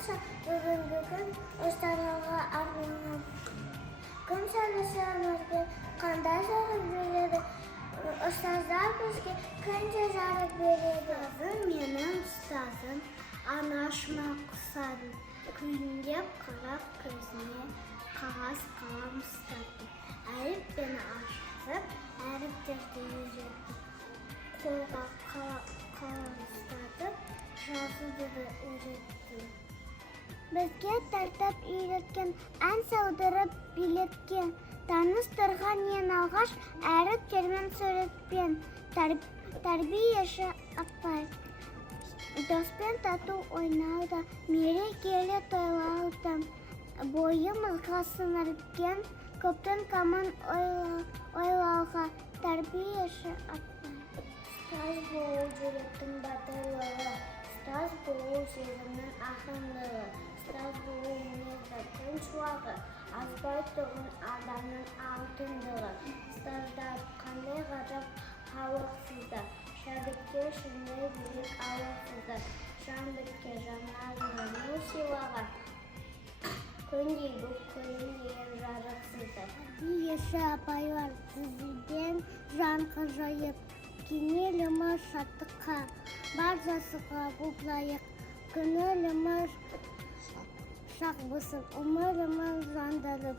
болса, бүгінгі күн ұстараға арналған. Күн сәулесі өмірге қандай жарық береді? Ұстаздар бізге күнде жарық береді. Менің ұстазым анашыма құсады. Күлімдеп қарап көзіне қағаз қалам ұстады. Әріппені ашып, әріптерді үйретті. Қолға қалам ұстатып, жазуды да үйретті. Бізге тартып үйреткен, ән салдырып билеткен. Таныстырған ең алғаш әріптермен сөйлетпен. Тәрбиеші апай. Доспен тату ойнауда, мерекелі тойлауда. Бойымызға сіңірген, көптің қамын ойлауға. Тәрбиеші апай. Ұстаз болу жүректің батырлығы. Ұстаз болу сезімнің ақындығы. Ұстаз болу мінездің шуағы. Азбай тұғын адамның алтындығы. Ұстаздар қандай ғажап халықсыздар. Шәкіртке шындай биік алақсыздар. Жан біткен жанарына нұр сыйлаған. Күндей бұл көлеңдеген жарықсыздар. Тәрбиеші апайлар сізден жан қажайып. Кенеліміз шаттыққа, бар жасыға бұл лайық. Күнеліміз шақ болсын, өміріміз жандарып.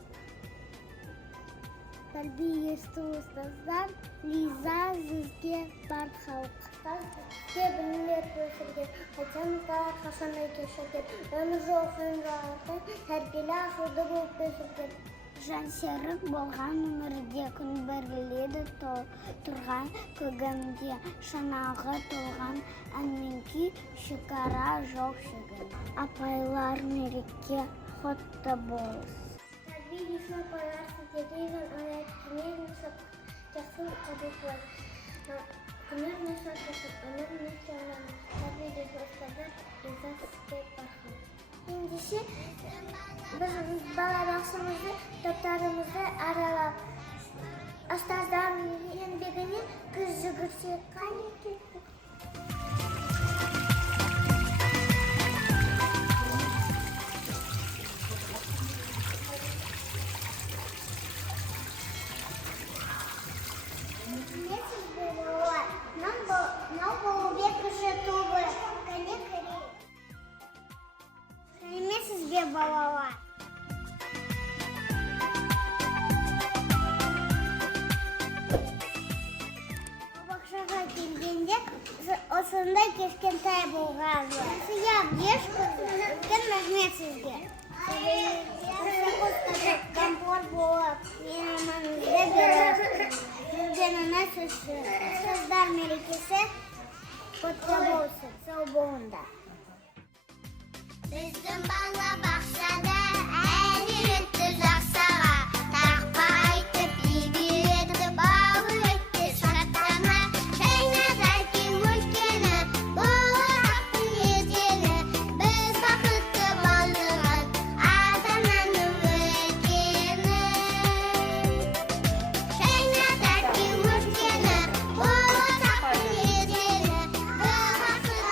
Тәрбиеші ұстаздар, риза сізге бар халық. Сізге білімдер өсірген, қайтамызға қашандай кешірген. Өмір жолын жағатын, тәрбиелі ақылды болып өсірген. Жан серік болған өмірде күн біріледі тұрған көгімде. Шанағы толған әнменки шекара жоқ шегін. Апайлар мереке құтты болсын. Тәрбиеші апайлар сіздерге ойлайтын жақсы қабылдар. Күнеріне шаттықсын, өміріне шағын. Тәрбиеші ұстаздар, риза сізге бархан. Ендеше біз балабақшамызды, топтарымызды аралап, ұстаздардың еңбегіне көз жүгірсек қане кеттік. Сәлеметсіз бе балалар? Мынау Болубек уже тобы. Кәне кірейік. Сәлеметсіз бе балалар? Бақшаға келгенде осындай кешкентай болған. Сыяп ешкізі, үлкен рахмет сізге. Қамқор болып, мен аманыңызды беріп, жүргеніне сөзсіз. Ұстаздар мерекесі құтты болсын, сау болыңдар. Біздің бала бақшада ән үйретті жақсаға. Тақпа айтып, үйретті балы өтті шаттана. Жайнадай кең өлкені, болашақтың ертеңі. Біз бақытты балдырған ата-ананың өлкені. Жайнадай кең өлкені, болашақтың ертеңі. Біз бақытты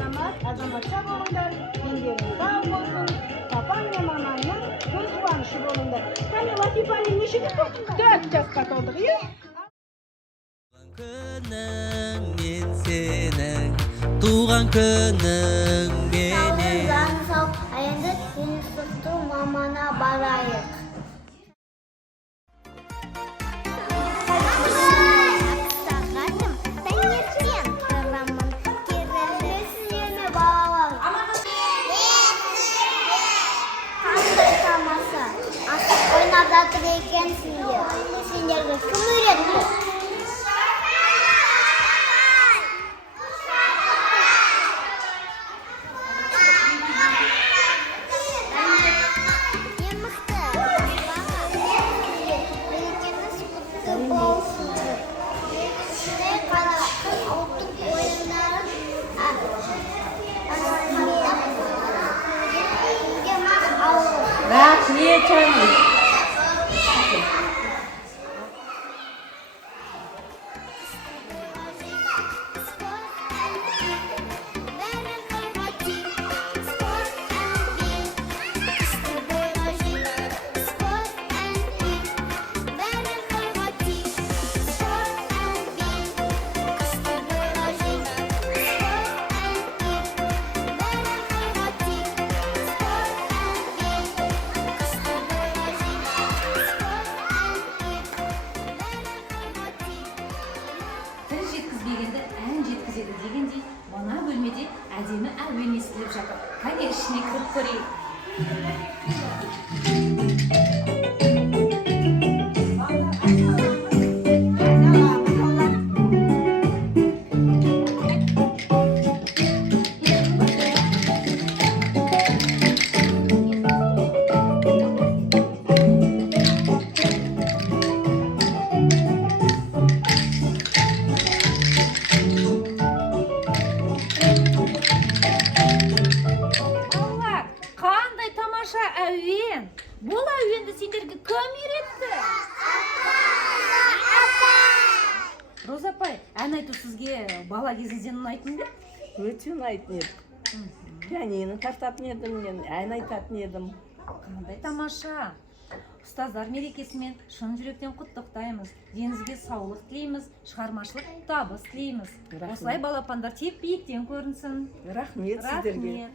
азаматча болыңдар, дендерің сау болсын. Папам мен мамамның көз қуанышы болыңдар. Кәне Латипаның нешеге толдыңдар? 4 жасқа толдық, иә? Күнің мен сенің, туған күнің менің. Жаны сау, енді институтты мамана барайық. Сағатым, таңертең тұрамын, керілесіне балалар. Қандай тамаша, асық ойнап жатыр екенсіңдер. Сендерге кім үйретті? Рахмет, canım. Тіл жеткізбегенді ән жеткізеді дегендей, мына бөлмеде әдемі әуен естіліп жатыр. Кәне ішіне кіріп көрейік. Балалар, қандай тамаша әуен! Бұл әуенді сендерге кім үйретті? Роза апай, ән айту сізге бала кезіңізден ұнайтын бе? Өте ұнайтын еді. Пианино тартатын едім, мен ән айтатын едім. Қандай тамаша! Ұстаздар мерекесімен шын жүректен құттықтаймыз. Деніңізге саулық тілейміз, шығармашылық табыс тілейміз. Рахмет. Осылай балапандар тек биіктен көрінсін. Рахмет сіздерге.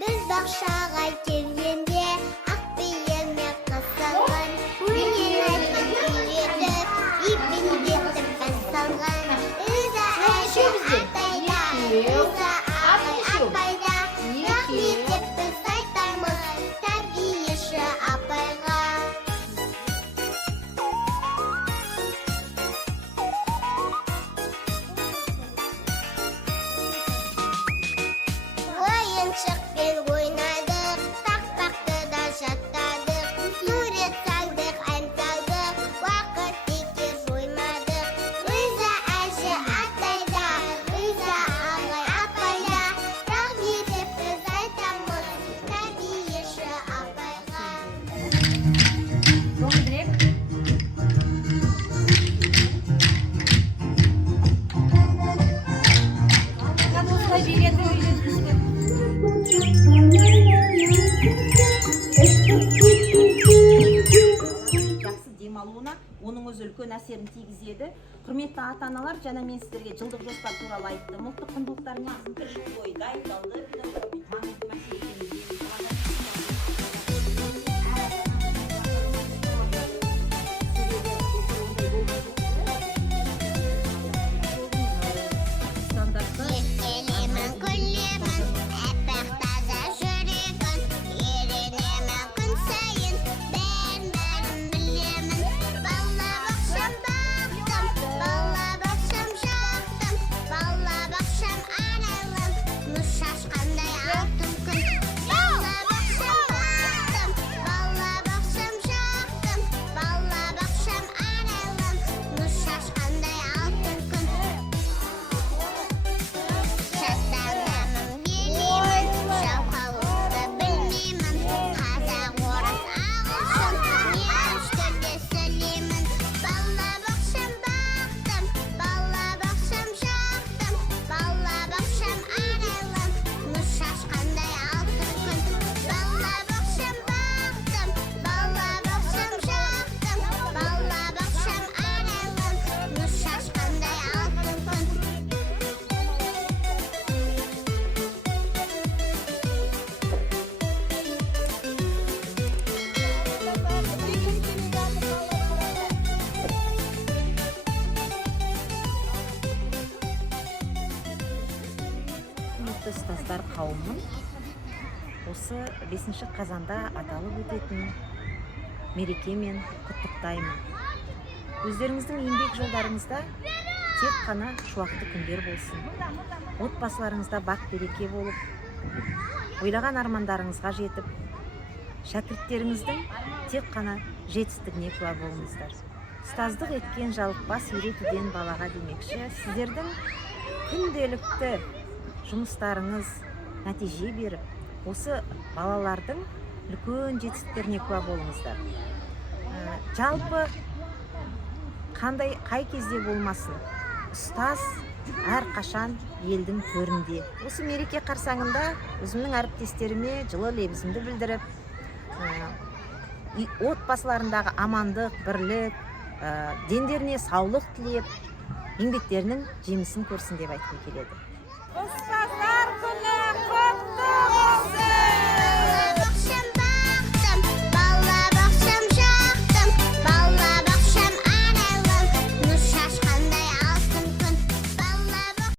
Біз бақшаға келгенде ақ биеме қысылған, өнер айтып келеді, иппендетіп біз салған. Үза әже атайда, үза ағай апайда, рахмет деп біз айтамыз тәрбиеші апайға. Ойыншықпен ойнадық, тақпақты да жаттадық, сурет салдық, ән салдық, уақыт бекер жоймадық. Риза әже атайда, риза ағай апайда, рахмет деп біз айтамыз тәрбиеші апайға. Соңдырек. Қаны осылай береді үйреткізді. жақсы демалуына оның өзі үлкен әсерін тигізеді. Құрметті ата-аналар, жаңа мен сіздерге жылдық жоспар туралы айттым. Ұлттық құндылықтар негізін бір жыл бойы дайындалды. Педагогтың маңызды мәселелерін Стандартты Ескелемін, күлемін, әппақ таза жүрегін, үйренемін күн сайын, бәрін білемін. Бала бақшам бақтым, бала бақшам жақтым, бала бақшам арайлым, мұз шашқандай құрметті ұстаздар қауымын осы 5 қазанда аталып өтетін мерекемен құттықтаймын. Өздеріңіздің еңбек жолдарыңызда тек қана шуақты күндер болсын. Отбасыларыңызда бақ береке болып, ойлаған армандарыңызға жетіп, шәкірттеріңіздің тек қана жетістігіне куә болыңыздар. Ұстаздық еткен жалықпас үйретуден балаға демекші, сіздердің күнделікті жұмыстарыңыз нәтиже беріп, осы балалардың үлкен жетістіктеріне куә болыңыздар. Жалпы қай кезде болмасын, ұстаз әрқашан елдің төрінде. Осы мереке қарсаңында өзімнің әріптестеріме жылы лебізімді білдіріп, отбасыларындағы амандық, бірлік, дендеріне саулық тілеп, еңбектерінің жемісін көрсін деп айтқым келеді. Ұстаздар күні